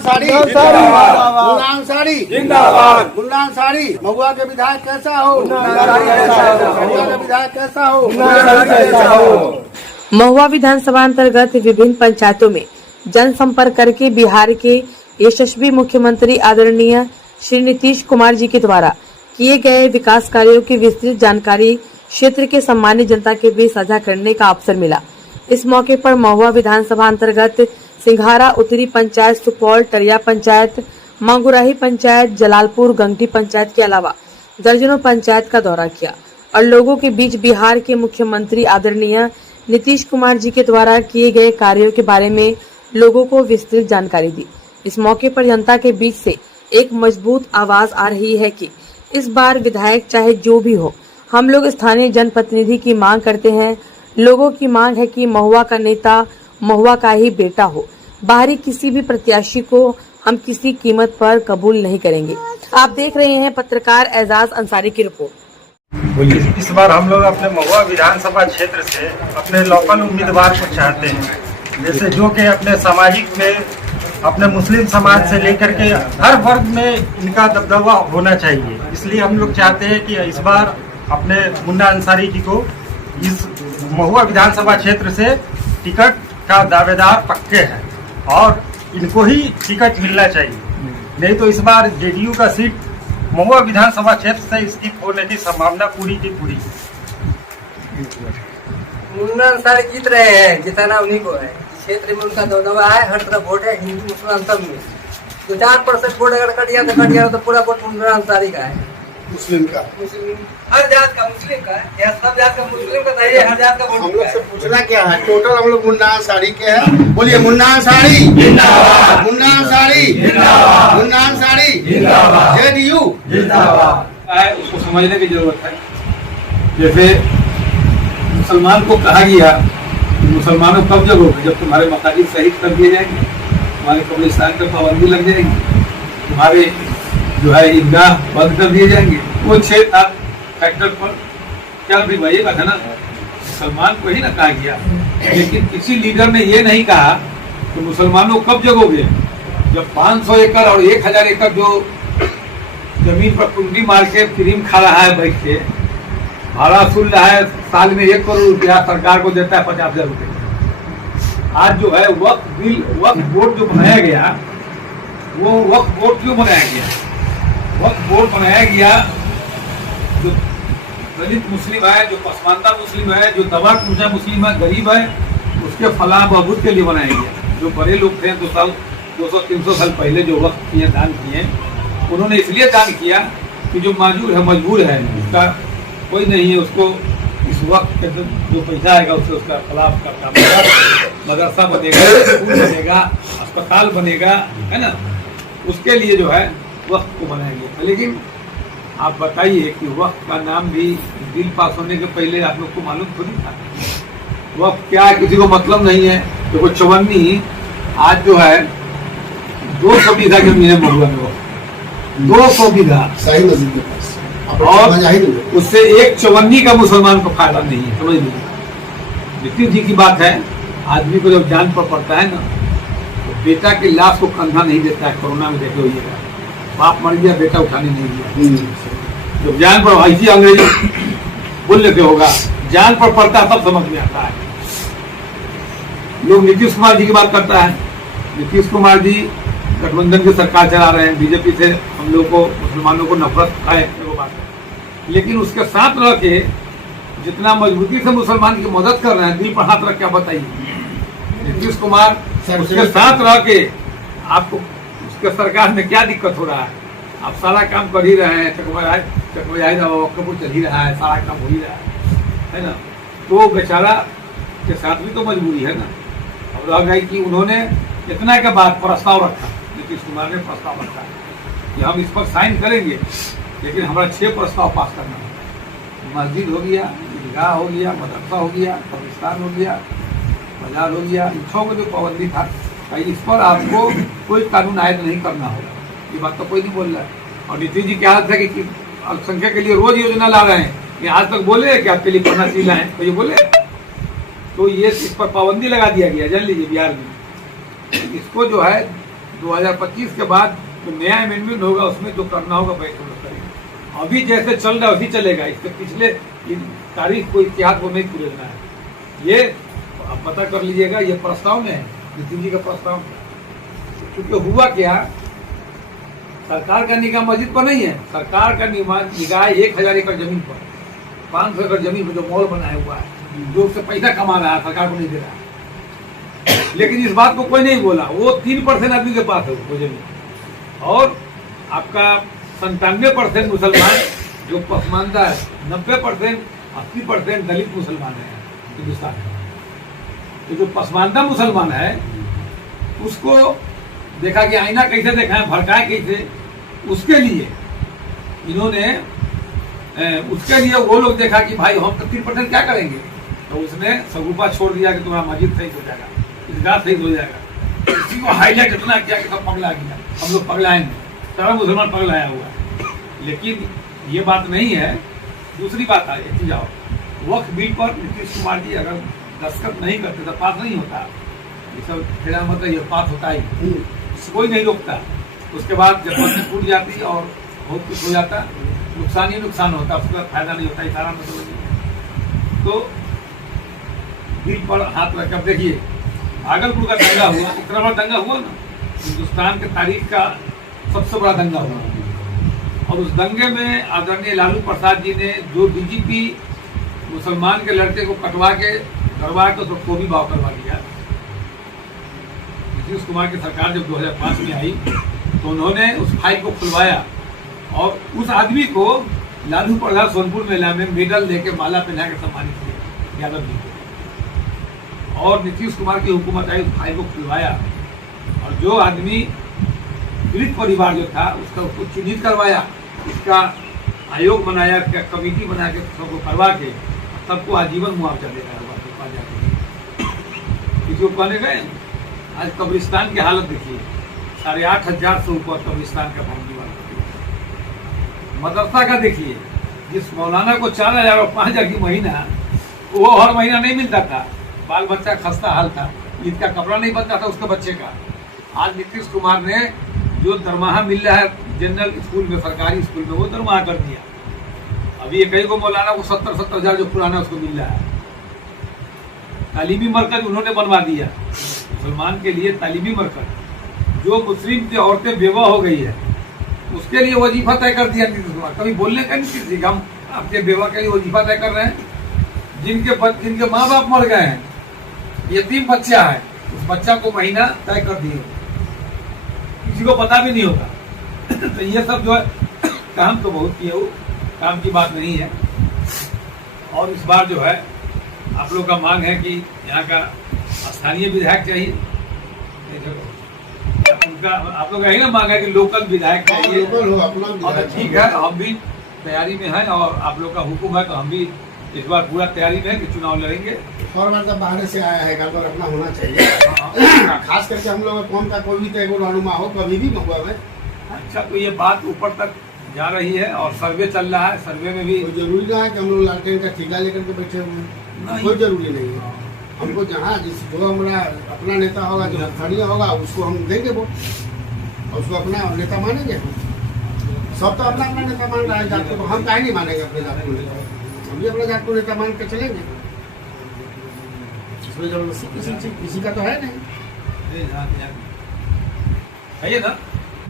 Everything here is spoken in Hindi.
अंसारी जिंदाबाद, मुन्ना अंसारी जिंदाबाद, मुन्ना अंसारी। महुआ के विधायक कैसा हो, महुआ के विधायक कैसा हो। महुआ विधानसभा अंतर्गत विभिन्न पंचायतों में जनसंपर्क करके बिहार के यशस्वी मुख्यमंत्री आदरणीय श्री नीतीश कुमार जी के द्वारा किए गए विकास कार्यों की विस्तृत जानकारी क्षेत्र के सम्मानित जनता के बीच साझा करने का अवसर मिला। इस मौके पर महुआ विधानसभा अंतर्गत सिंघारा उत्तरी पंचायत, सुपौल टरिया पंचायत, मांगुराही पंचायत, जलालपुर गंगटी पंचायत के अलावा दर्जनों पंचायत का दौरा किया और लोगों के बीच बिहार के मुख्यमंत्री आदरणीय नीतीश कुमार जी के द्वारा किए गए कार्यों के बारे में लोगों को विस्तृत जानकारी दी। इस मौके पर जनता के बीच से एक मजबूत आवाज आ रही है कि इस बार विधायक चाहे जो भी हो, हम लोग स्थानीय जनप्रतिनिधि की मांग करते हैं। लोगों की मांग है कि महुआ का नेता महुआ का ही बेटा हो। बाहरी किसी भी प्रत्याशी को हम किसी कीमत पर कबूल नहीं करेंगे। आप देख रहे हैं पत्रकार एजाज अंसारी की रिपोर्ट। इस बार हम लोग अपने महुआ विधानसभा क्षेत्र से अपने लोकल उम्मीदवार को चाहते हैं, जैसे जो कि अपने सामाजिक में अपने मुस्लिम समाज से लेकर के हर वर्ग में इनका दबदबा होना चाहिए। इसलिए हम लोग चाहते हैं कि इस बार अपने मुन्ना अंसारी जी को इस महुआ विधानसभा क्षेत्र से टिकट का दावेदार पक्के हैं और इनको ही टिकट मिलना चाहिए। नहीं तो इस बार जेडीयू का सीट महुआ विधानसभा क्षेत्र से इसकी होने की संभावना पूरी की पूरी। मुन्ना अंसारी जीत रहे हैं, जिताना उन्हीं को है। क्षेत्र में उनका दबदबा है, हर तरफ वोट है, हिंदू मुसलमान सब में। 4% वोट अगर कट गया तो पूरा वोट मुन्ना अंसारी का है। मुस्लिम का, मुस्लिम हर जात का, मुस्लिम का है, सब जात का, मुस्लिम का है, हर जात का वोट। हम लोग से पूछना क्या है, टोटल हम लोग मुन्ना अंसारी के हैं। बोलिए मुन्ना अंसारी जिंदाबाद, मुन्ना अंसारी जिंदाबाद, मुन्ना अंसारी जिंदाबाद, जेडीयू जिंदाबाद। उसको समझने की जरूरत है। जैसे मुसलमान को कहा गया मुसलमानों कब जब होगा, जब तुम्हारे मसाजिद शहीद कर दिए जाएंगे, तुम्हारे कब्रिस्तान पर पाबंदी लग जाएगी, तुम्हारे जो है ईदगाह बंद कर दिए जाएंगे। वो 6-7 फैक्टर पर क्या भी वही बात है ना, मुसलमान को ही ना कहा गया। लेकिन किसी लीडर ने ये नहीं कहा कि मुसलमानों कब जगोगे, जब 500 एकड़ और 1000 एकड़ जो जमीन पर कुंडी मार के क्रीम खा रहा है, बैठ के भाड़ा सुन रहा है, साल में 1 करोड़ रुपया सरकार को देता है 50,000 रुपये। आज जो है वक्फ बोर्ड जो बनाया गया, वो वक्फ बोर्ड क्यों बनाया गया? वक्फ बोर्ड बनाया गया जो दलित मुस्लिम है, जो पसमानदा मुस्लिम है, जो दबा टूचा मुस्लिम है, गरीब है, उसके फलाह बहबूद के लिए बनाया गया। जो बड़े लोग थे 200-300 साल पहले जो वक्त किए, दान किए, उन्होंने इसलिए दान किया कि जो माजूर है, मजबूर है, उसका कोई नहीं है, उसको इस वक्त जो पैसा आएगा उससे उसका खिलाफ का काम होगा, मदरसा बनेगा, स्कूल बनेगा, अस्पताल बनेगा, है ना, उसके लिए जो है वक्त को बनाया गया। लेकिन आप बताइए कि वक्त का नाम भी बिल पास होने के पहले आप लोग को मालूम थोड़ी था। वक्त क्या है, किसी को मतलब नहीं है। देखो चवन्नी आज जो है 200 बीघा जमीन है महुआ में, 200 बीघा सही मस्जिद के पास, और उससे एक चवन्नी का मुसलमान को फायदा नहीं है। समझ लीजिए, नीतीश जी की बात है। आदमी को जब जान पर पड़ता है ना, तो बेटा की लाश को कंधा नहीं देता है। कोरोना में देखे हुए बाप मर गया, बेटा उठाने नहीं दिया। जब जान पर, ऐसी अंग्रेजी बोल लेते होगा, जान पर पड़ता है तब समझ में आता है। लोग नीतीश कुमार जी की बात करता है। नीतीश कुमार जी गठबंधन की सरकार चला रहे हैं, बीजेपी से हम लोग को, मुसलमानों को नफरत है, वो बात है। लेकिन उसके साथ रह के जितना मजबूती से मुसलमान की मदद कर रहे हैं, दिल पर हाथ रख के बताइए। नीतीश कुमार उसके साथ रह के आपको उसके सरकार में क्या दिक्कत हो रहा है? आप सारा काम कर ही रहे हैं, चकबजाई चल ही रहा है, सारा काम हो ही रहा है ना। तो बेचारा के साथ भी तो मजबूरी है ना। अब रह गई कि उन्होंने इतना के बाद प्रस्ताव रखा, नीतीश कुमार ने प्रस्ताव रखा कि हम इस पर साइन करेंगे, लेकिन हमारा 6 प्रस्ताव पास करना है। मस्जिद हो गया, ईदगाह हो गया, मदरसा हो गया, कब्रिस्तान हो गया, बाजार हो गया, इन 6 को जो पाबंदी था, इस पर आपको कोई कानून आयद नहीं करना होगा। ये बात तो कोई नहीं बोल रहा है। और नीतीश जी क्या हालत है कि अल्पसंख्यक के लिए रोज योजना ला रहे हैं। ये आज तक बोले कि आपके लिए पढ़ना सीखना है, तो ये बोले, तो ये इस पर पाबंदी लगा दिया गया। जान लीजिए बिहार में इसको जो है 2025 के बाद जो नया अमेंडमेंट होगा उसमें जो करना होगा वही हम लोग करेंगे। अभी जैसे चल रहा है वही चलेगा, इससे पिछले तारीख को इतिहास को नहीं पूछना है। ये आप पता कर लीजिएगा, ये प्रस्ताव में है, नितिन जी का प्रस्ताव में। क्योंकि हुआ क्या, सरकार का निगाह मस्जिद पर नहीं है, सरकार का निगाह 1000 एकड़ जमीन पर, 500 एकड़ जमीन पर जो मॉल बनाया हुआ है, जो उससे पैसा कमा रहा है, सरकार को नहीं दे रहा है। लेकिन इस बात को कोई नहीं बोला, वो 3% आदमी के पास है वो जमीन। और आपका 97% मुसलमान जो पसमानदा है, 90% 80% दलित मुसलमान है हिंदुस्तान में। तो जो पसमानदा मुसलमान है उसको देखा कि आईना कैसे देखा है, भड़काए कैसे, उसके लिए इन्होंने उसके लिए वो लोग देखा कि भाई हम 30% क्या करेंगे, तो उसने सगुफा छोड़ दिया कि तुम्हारा मस्जिद सही हो जाएगा, ईदगाह सही हो जाएगा। इसी को हाईलाइट इतना किया कि सब पगला गया, हम लोग पगलाएंगे, सारा मुसलमान पगलाया हुआ है। लेकिन ये बात नहीं है। दूसरी बात है, जाओ वक्फ बिल पर नीतीश कुमार जी अगर दस्तखत नहीं करते तो पास नहीं होता। ये सब मेरा मतलब ये पास होता ही, कोई नहीं रोकता। उसके बाद जब मस्जिद टूट जाती और बहुत कुछ हो जाता, नुकसान ही नुकसान होता, उसका फायदा नहीं होता, सारा मतलब। तो बिल पर हाथ रखकर देखिए, भागलपुर का दंगा हुआ, इतना बड़ा दंगा हुआ ना, हिंदुस्तान के तारीख का सबसे बड़ा दंगा हुआ। और उस दंगे में आदरणीय लालू प्रसाद जी ने जो डीजीपी मुसलमान के लड़के को कटवा के करवा के उसको भी भाव करवा दिया। नीतीश कुमार की सरकार जब 2005 में आई तो उन्होंने उस फाइल को खुलवाया और उस आदमी को लालू प्रसाद सोनपुर मेला में मेडल देके माला पहना के सम्मानित किया यादव जी को। और नीतीश कुमार की हुकूमत आई, उस फाइल को खुलवाया और जो आदमी पीड़ित परिवार जो था उसको चिन्हित करवाया, उसका आयोग बनाया, कमेटी बना के सबको करवा के सबको आजीवन मुआवजा दे रहा है। किसी को कहने गए, आज कब्रिस्तान की हालत देखिए, 8,500 से ऊपर कब्रिस्तान का भवन दीवार। मदरसा का देखिए, जिस मौलाना को 4,000 और 5,000 की महीना, वो हर महीना नहीं मिलता था, बाल बच्चा खस्ता हाल था, ईद का कपड़ा नहीं बनता था उसके बच्चे का। आज नीतीश कुमार ने जो दरमाहा मिल रहा है जनरल स्कूल में, सरकारी स्कूल में, वो दरमाहा कर दिया। अभी कई को मौलाना को 70-70 हजार जो पुराना उसको मिल रहा है। तालीमी मरकज उन्होंने बनवा दिया मुसलमान के लिए, तालीमी मरकज। जो मुस्लिम की औरतें बेवा हो गई है उसके लिए वजीफा तय कर दिया नीतीश कुमार। कभी बोलने का नहीं किसी, हम आपके बेवा के लिए वजीफा तय कर रहे हैं। जिनके माँ बाप मर गए हैं, यतीम बच्चा है, उस बच्चा को महीना तय कर दिए, किसी को पता भी नहीं होगा। तो ये सब जो है काम तो बहुत किया, वो काम की बात नहीं है। और इस बार जो है आप लोग का मांग है कि यहाँ का स्थानीय विधायक चाहिए, उनका आप लोग यही ना मांग है कि लोकल विधायक चाहिए। और ठीक है, हम भी तैयारी में हैं और आप लोग का हुक्म है तो हम भी इस बार पूरा तैयारी में है कि चुनाव लड़ेंगे। और बार बाहर से आया है, घर पर अपना होना चाहिए। खास करके हम लोग कौन का कोई भी तय रहनुमा हो, कभी भी हुआ है। अच्छा, तो ये बात ऊपर तक जा रही है और सर्वे चल रहा है। सर्वे में भी जरूरी ना है कि हम लोग लालटेन का ठेका लेकर के बैठे हुए हैं, कोई जरूरी नहीं है। हमको जहाँ जो हमारा अपना नेता होगा, जो स्थानीय होगा, उसको हम देंगे वोट और उसको अपना नेता मानेंगे। सब तो अपना अपना नेता मान रहा है, जात को हम काहे नहीं मानेंगे अपने जात को नेता, हम भी अपना जात को नेता मान के चलेंगे। इसमें जबरदस्ती किसी का तो है नहीं, है ना।